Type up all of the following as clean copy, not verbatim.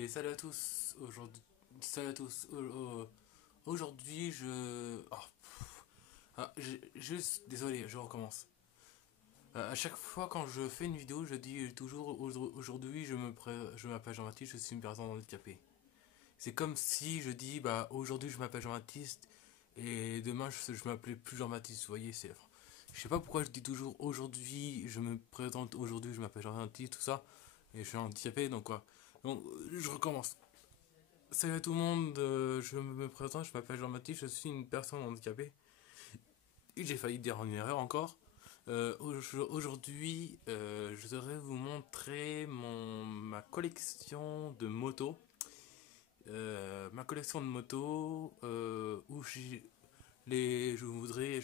Et salut à tous. Salut à tous. Aujourd'hui, juste, désolé, je recommence. À chaque fois quand je fais une vidéo, je dis toujours aujourd'hui, je m'appelle Jean-Baptiste, je suis une personne handicapée. C'est comme si je dis, bah aujourd'hui je m'appelle Jean-Baptiste et demain je m'appelais plus Jean-Baptiste. Vous voyez, je sais pas pourquoi je dis toujours aujourd'hui, je me présente aujourd'hui, je m'appelle Jean-Baptiste, tout ça, et je suis handicapé, donc quoi. Donc, je recommence. Salut à tout le monde, je me présente, je m'appelle Jean-Baptiste, je suis une personne handicapée. Et j'ai failli dire une erreur encore. Aujourd'hui, je voudrais vous montrer ma collection de motos. Ma collection de motos, je vais vous montrer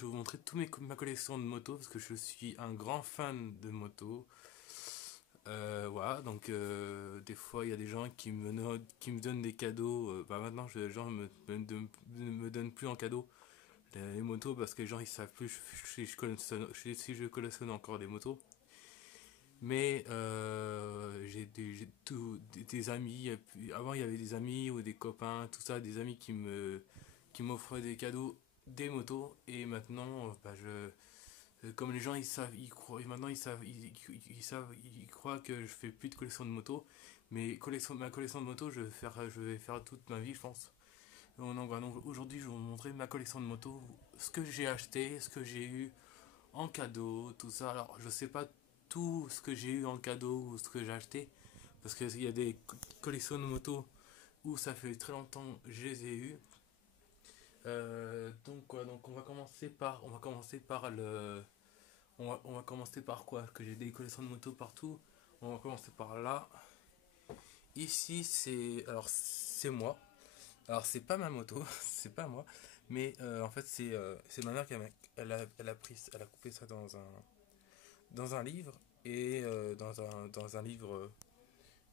ma collection de motos parce que je suis un grand fan de motos. Voilà, donc des fois il y a des gens qui me donnent des cadeaux. Bah maintenant, les gens me donnent plus en cadeau les motos parce que les gens ils savent plus si je collectionne encore des motos. Mais des amis. Avant il y avait des amis ou des copains, tout ça, des amis qui m'offraient des cadeaux, des motos. Et maintenant, comme les gens ils savent, ils croient, maintenant ils croient que je fais plus de collection de motos. Mais ma collection de motos, je vais faire toute ma vie, je pense. Donc, aujourd'hui, je vais vous montrer ma collection de motos, ce que j'ai acheté, ce que j'ai eu en cadeau, tout ça. Alors, je sais pas tout ce que j'ai eu en cadeau ou ce que j'ai acheté, parce qu'il y a des collections de motos où ça fait très longtemps que je les ai eues. Donc on va commencer par quoi? Que j'ai des collections de motos partout. On va commencer par là. Ici, c'est moi. Alors c'est pas ma moto, c'est pas moi, mais en fait c'est ma mère elle a coupé ça dans un livre et dans un livre,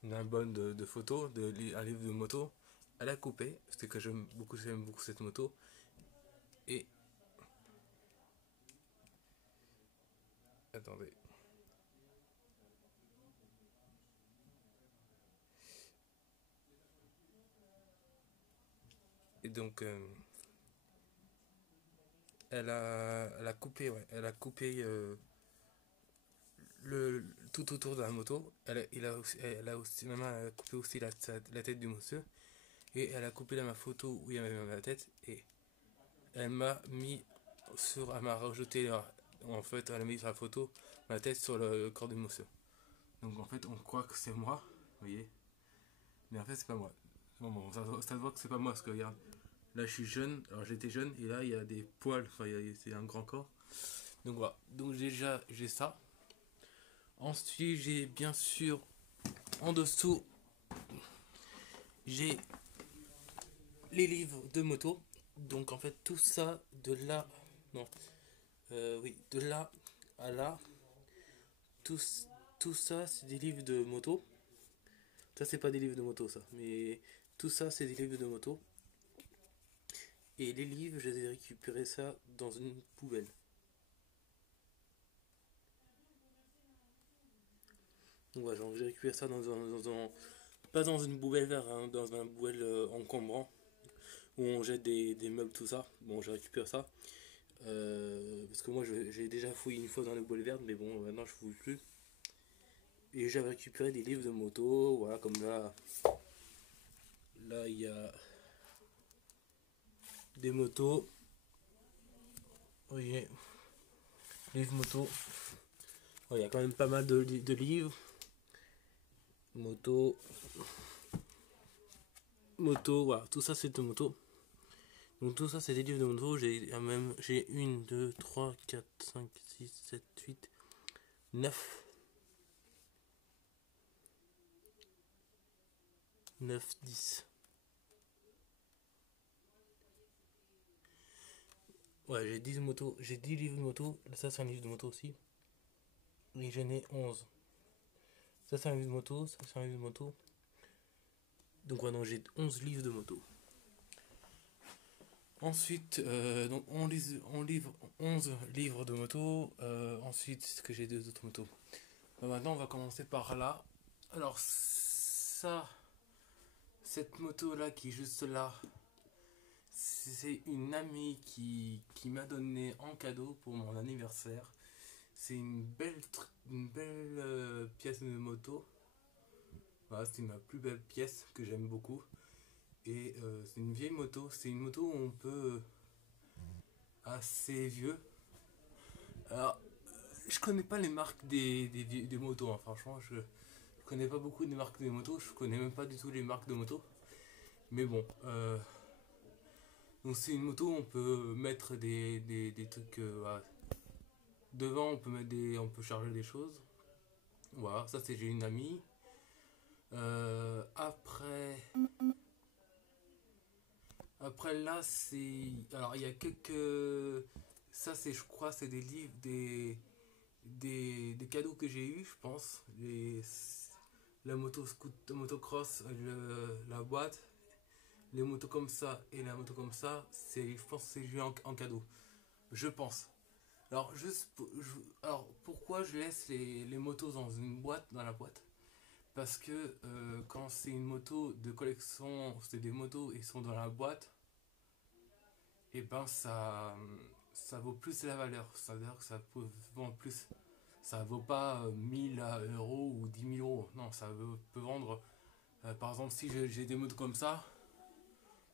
une album de photos, un livre de moto. Elle a coupé, parce que j'aime beaucoup cette moto. Et attendez. Et donc elle a coupé, ouais, elle a coupé tout autour de la moto. Elle a aussi, maman a coupé aussi la tête du monsieur. Et elle a coupé ma photo où il y avait ma tête. Et elle m'a mis elle m'a rajouté, en fait, elle a mis sa photo, ma tête sur le corps du monsieur. Donc en fait, on croit que c'est moi, vous voyez. Mais en fait, c'est pas moi. Bon, ça se voit que c'est pas moi, parce que regarde, là je suis jeune, alors j'étais jeune, et là il y a des poils, enfin c'est un grand corps. Donc voilà, donc déjà j'ai ça. Ensuite, j'ai bien sûr en dessous, j'ai les livres de moto. Donc en fait, tout ça de là, non, oui, de là à là, tout, tout ça c'est des livres de moto. Ça c'est pas des livres de moto ça, mais tout ça c'est des livres de moto. Et les livres, je les ai récupérés ça dans une poubelle. Donc voilà, j'ai récupéré ça pas dans une poubelle verte, hein, dans un poubelle encombrant où on jette des meubles, tout ça. Bon, j'ai récupéré ça. Parce que moi j'ai déjà fouillé une fois dans les poubelles vertes, mais bon, maintenant je fouille plus. Et j'avais récupéré des livres de moto, voilà, comme là. Là, il y a des motos. Vous voyez, livres moto. Oh, il y a quand même pas mal de livres. Moto. Moto, voilà, tout ça c'est de moto. Donc tout ça c'est des livres de moto. J'ai 1, 2, 3, 4, 5, 6, 7, 8, 9. 9, 10. Ouais, j'ai 10 motos, j'ai 10 livres de moto. Ça c'est un livre de moto aussi. Et j'en ai 11. Ça c'est un livre de moto, ça c'est un livre de moto. Donc ouais, non, j'ai 11 livres de moto. Ensuite, donc on livre 11 livres de moto. Ensuite, ce que j'ai deux autres motos. Maintenant, on va commencer par là. Alors, ça, cette moto là qui est juste là, c'est une amie qui m'a donné en cadeau pour mon anniversaire. C'est une belle pièce de moto. Voilà, c'est ma plus belle pièce que j'aime beaucoup. Et c'est une vieille moto. C'est une moto où on peut assez vieux. Alors, je connais pas les marques des motos, hein. Franchement, je connais pas beaucoup des marques de motos. Je connais même pas du tout les marques de motos. Mais bon, donc c'est une moto où on peut mettre des trucs. Voilà. Devant, on peut on peut charger des choses. Voilà, ça c'est j'ai une amie. Après, là c'est, alors il y a quelques, ça c'est je crois c'est des livres, des cadeaux que j'ai eu, je pense. La moto motocross, la boîte, les motos comme ça et la moto comme ça, c'est je pense que c'est eu en cadeau. Je pense. Alors, alors pourquoi je laisse les motos dans une boîte, dans la boîte? Parce que quand c'est une moto de collection, c'est des motos et sont dans la boîte, et ben ça vaut plus la valeur. C'est-à-dire que ça peut vendre plus. Ça vaut pas 1000 euros ou 10 000 euros. Non, peut vendre. Par exemple, si j'ai des motos comme ça,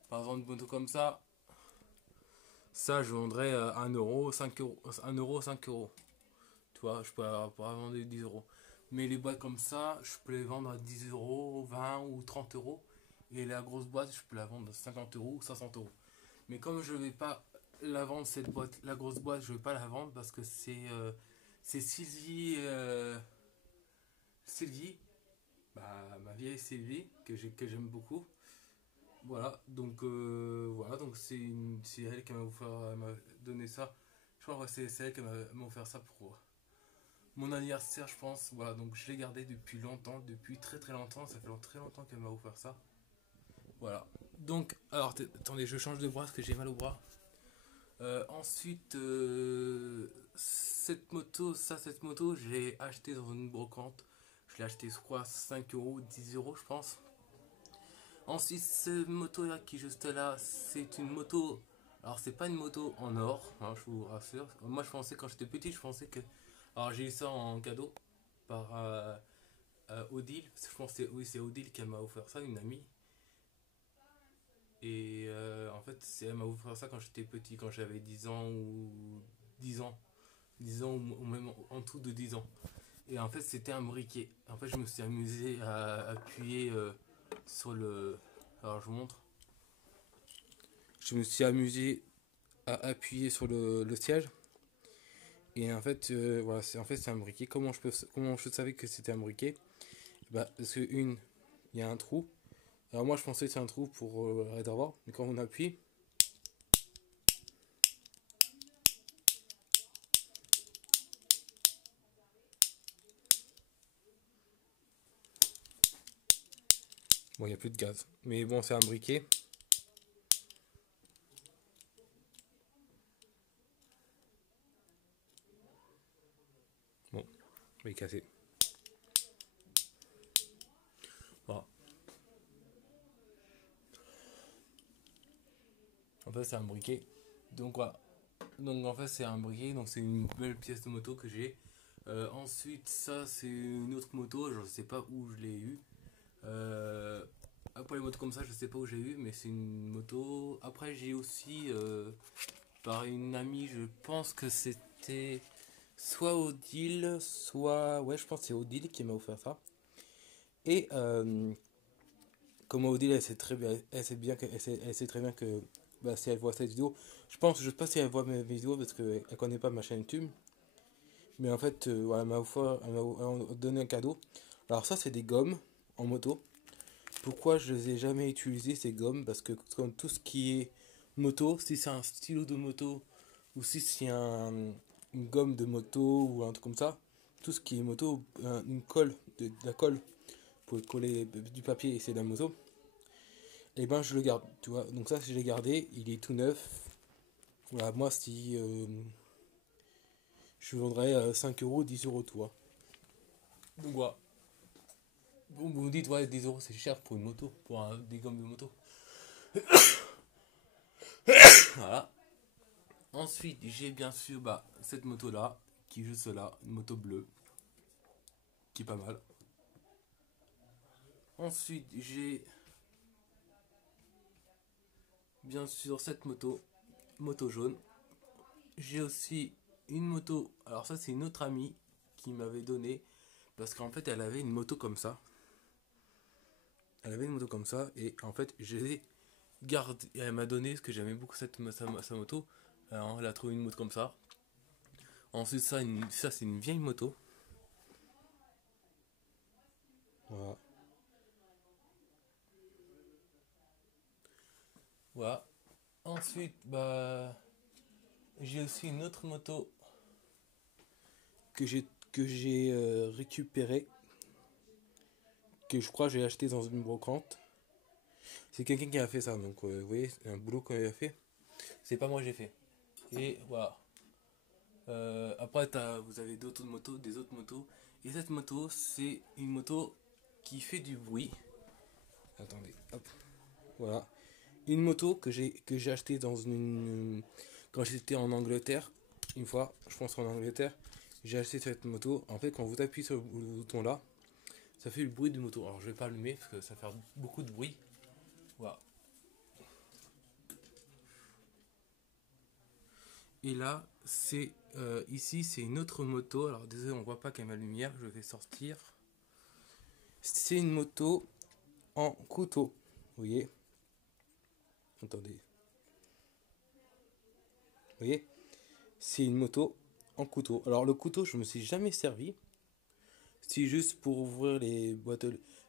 par exemple, une moto comme ça je vendrais 1 euro, 5 euros, 1 euro, 5 euros. Tu vois, je peux pas vendre 10 euros. Mais les boîtes comme ça, je peux les vendre à 10 euros, 20 ou 30 euros. Et la grosse boîte, je peux la vendre à 50 euros ou 60 euros. Mais comme je vais pas la vendre, cette boîte, la grosse boîte, je vais pas la vendre parce que c'est Sylvie, Sylvie, bah, ma vieille Sylvie, que j'aime beaucoup. Voilà, donc c'est elle qui m'a donné ça. Je crois que c'est elle qui m'a offert ça pour mon anniversaire, je pense. Voilà, donc je l'ai gardé depuis longtemps, depuis très très longtemps. Ça fait très longtemps qu'elle m'a offert ça. Voilà. Donc, alors, attendez, je change de bras parce que j'ai mal au bras. Ensuite, cette moto, je l'ai achetée dans une brocante. Je l'ai achetée, je crois, 5 euros, 10 euros, je pense. Ensuite, cette moto là qui est juste là, c'est une moto. Alors, c'est pas une moto en or, hein, je vous rassure. Moi, je pensais, quand j'étais petit, je pensais que. Alors, j'ai eu ça en cadeau par Odile. Je pense que oui, c'est Odile qui m'a offert ça, une amie. Et en fait, elle m'a offert ça quand j'étais petit, quand j'avais 10 ans ou 10 ans. 10 ans ou même en tout de 10 ans. Et en fait, c'était un briquet. En fait, je me suis amusé à appuyer sur le. Alors, je vous montre. Je me suis amusé à appuyer sur le siège. Et en fait, voilà, c'est un briquet. Comment je savais que c'était un briquet? Bah, parce que il y a un trou. Alors moi, je pensais que c'est un trou pour le réservoir. Mais quand on appuie, bon, il n'y a plus de gaz. Mais bon, c'est un briquet. Bon, il est cassé. Voilà. En fait, c'est un briquet. Donc voilà. Donc en fait, c'est un briquet. Donc c'est une belle pièce de moto que j'ai. Ensuite, ça, c'est une autre moto. Je ne sais pas où je l'ai eu. Après les motos comme ça, je sais pas où j'ai eu, mais c'est une moto. Après, j'ai aussi par une amie, je pense que c'était soit Odile, soit. Ouais, je pense que c'est Odile qui m'a offert ça. Et comme Odile, elle sait très bien, elle sait très bien que bah, si elle voit cette vidéo, je sais pas si elle voit mes vidéos parce qu'elle connaît pas ma chaîne YouTube. Mais en fait, voilà, elle m'a donné un cadeau. Alors, ça, c'est des gommes en moto. Pourquoi je les ai jamais utilisées ces gommes? Parce que comme tout ce qui est moto, si c'est un stylo de moto ou si c'est une gomme de moto ou un truc comme ça, tout ce qui est moto, une colle, de la colle pour coller du papier et c'est de la moto, et ben je le garde, tu vois. Donc ça, si je l'ai gardé, il est tout neuf. Voilà, moi si je vendrais 5 euros, 10 euros, tu vois. Donc voilà. vous me dites, ouais, 10 euros c'est cher pour une moto, pour des gommes de moto. Voilà. Ensuite, j'ai bien sûr cette moto là, qui est juste là, une moto bleue, qui est pas mal. Ensuite, j'ai bien sûr cette moto jaune. J'ai aussi une moto, alors ça c'est une autre amie qui m'avait donné, parce qu'en fait elle avait une moto comme ça. Elle avait une moto comme ça, et en fait je l'ai gardée, et elle m'a donné, parce que j'aimais beaucoup sa moto. Alors elle a trouvé une moto comme ça. Ensuite ça c'est une vieille moto. Voilà. Voilà. Ensuite, j'ai aussi une autre moto que j'ai récupérée, que je crois que j'ai acheté dans une brocante. C'est quelqu'un qui a fait ça, donc vous voyez, c'est un boulot qu'on a fait. C'est pas moi j'ai fait. Et voilà. Après, vous avez d'autres motos, des autres motos. Et cette moto, c'est une moto qui fait du bruit. Attendez, hop. Voilà. Une moto que j'ai acheté quand j'étais en Angleterre. Une fois, je pense en Angleterre, j'ai acheté cette moto. En fait, quand vous appuyez sur le bouton là, ça fait le bruit de moto. Alors, je vais pas allumer parce que ça fait beaucoup de bruit. Voilà. Et là, ici, c'est une autre moto. Alors, désolé, on voit pas qu'il y a ma lumière. Je vais sortir. C'est une moto en couteau. Vous voyez? Attendez. Vous voyez? C'est une moto en couteau. Alors, le couteau, je me suis jamais servi. C'est juste pour ouvrir les boîtes,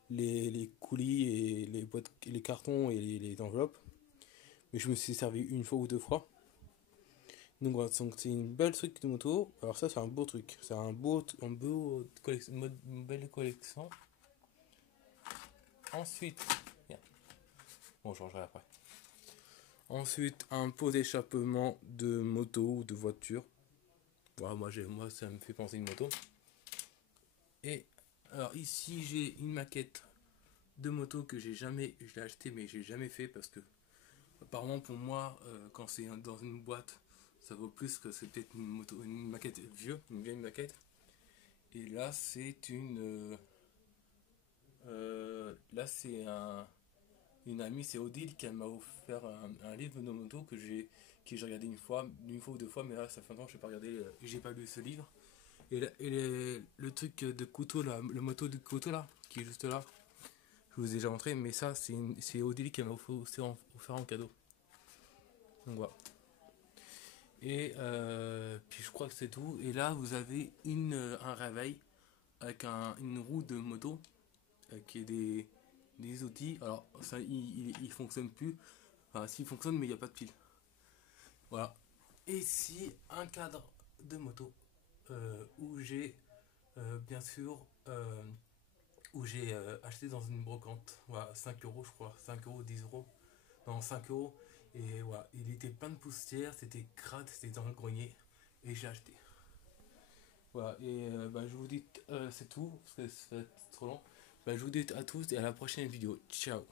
les coulis et les boîtes, les cartons et les enveloppes. Mais je me suis servi une fois ou deux fois. Donc voilà, c'est une belle truc de moto. Alors ça c'est un beau truc. C'est une belle collection. Ensuite, bien. Bon, je rangerai après. Ensuite, un pot d'échappement de moto ou de voiture. Voilà, moi ça me fait penser à une moto. Et alors ici j'ai une maquette de moto que je l'ai acheté mais j'ai jamais fait parce que apparemment pour moi quand c'est dans une boîte ça vaut plus que c'est peut-être une maquette une vieille maquette. Et là c'est là c'est une amie, c'est Odile qui m'a offert un livre de moto que j'ai regardé une fois ou deux fois, mais là ça fait longtemps que j'ai pas lu ce livre. Et le truc de couteau là, le moto de couteau là, qui est juste là, je vous ai déjà montré, mais ça c'est Odile qui m'a offert en cadeau. Donc voilà. Et puis je crois que c'est tout. Et là vous avez un réveil avec une roue de moto qui est des outils. Alors ça il fonctionne plus. Enfin s'il fonctionne mais il n'y a pas de pile. Voilà. Et ici un cadre de moto où j'ai bien sûr où j'ai acheté dans une brocante. Voilà, 5 euros je crois. 5 euros, 10 euros. Non, 5 euros. Et voilà, il était plein de poussière, c'était crade, c'était dans le grenier. Et j'ai acheté. Voilà, et je vous dis c'est tout, parce que ça va être trop long. Je vous dis à tous et à la prochaine vidéo. Ciao.